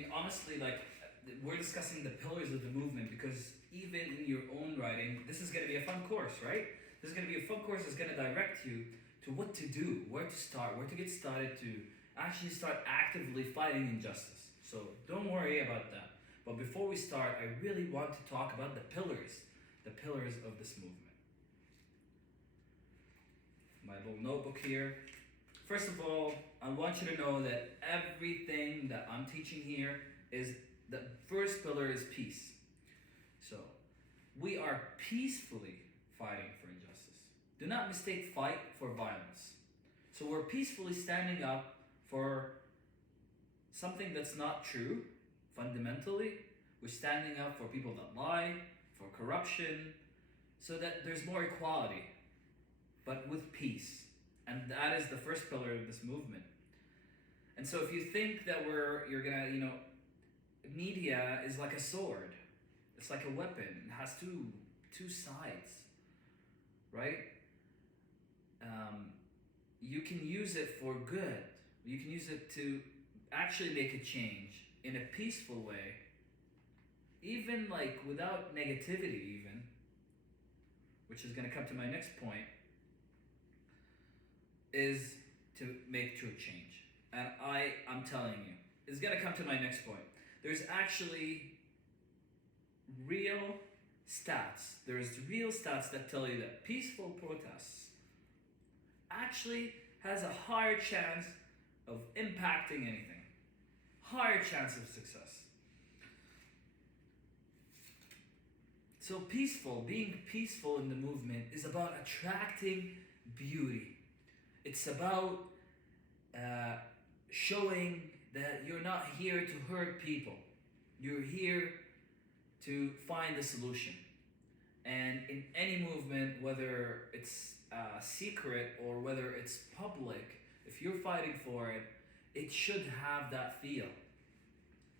mean, honestly, like, we're discussing the pillars of the movement because even in your own writing, this is going to be a fun course, right? This is going to be a fun course that's going to direct you to what to do, where to start, where to get started to actually start actively fighting injustice. So don't worry about that. But before we start, I really want to talk about the pillars of this movement. My little notebook here. First of all, I want you to know that everything that I'm teaching here is the first pillar is peace. So, we are peacefully fighting for injustice. Do not mistake fight for violence. So, we're peacefully standing up for something that's not true, fundamentally. We're standing up for people that lie, for corruption, so that there's more equality, but with peace. And that is the first pillar of this movement. And so if you think that you're gonna, media is like a sword. It's like a weapon. It has two sides, right? You can use it for good. You can use it to actually make a change in a peaceful way, even like without negativity, even, which is gonna come to my next point, is to make true change. And I'm telling you, it's gonna come to my next point. There's actually real stats. There's real stats that tell you that peaceful protests actually has a higher chance of impacting anything. Higher chance of success. So being peaceful in the movement is about attracting beauty. It's about showing that you're not here to hurt people. You're here to find a solution. And in any movement, whether it's secret or whether it's public, if you're fighting for it, it should have that feel.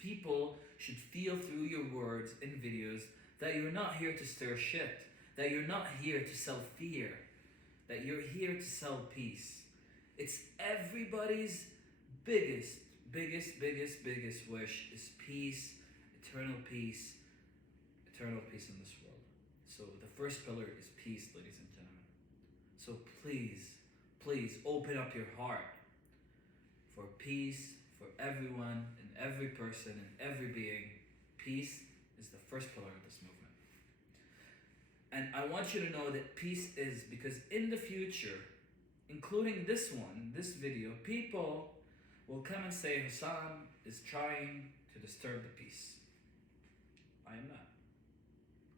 People should feel through your words and videos that you're not here to stir shit, that you're not here to sell fear, that you're here to sell peace. It's everybody's biggest wish is peace, eternal peace in this world. So the first pillar is peace, ladies and gentlemen. So please open up your heart for peace, for everyone and every person and every being. Peace is the first pillar of this movement. And I want you to know that peace is because in the future, including this video, people will come and say Hussam is trying to disturb the peace. I am not.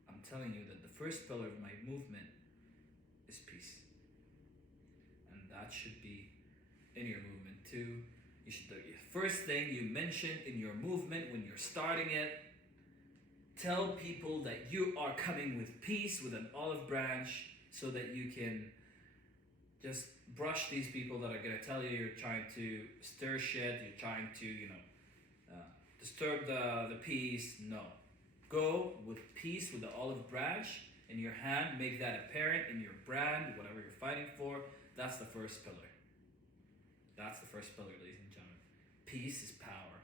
I'm telling you that the first pillar of my movement is peace. And that should be in your movement too. The first thing you mention in your movement when you're starting it, tell people that you are coming with peace, with an olive branch, so that you can just brush these people that are going to tell you you're trying to stir shit, you're trying to, disturb the peace. No. Go with peace, with the olive branch in your hand. Make that apparent in your brand, whatever you're fighting for. That's the first pillar. That's the first pillar, ladies and gentlemen. Peace is power.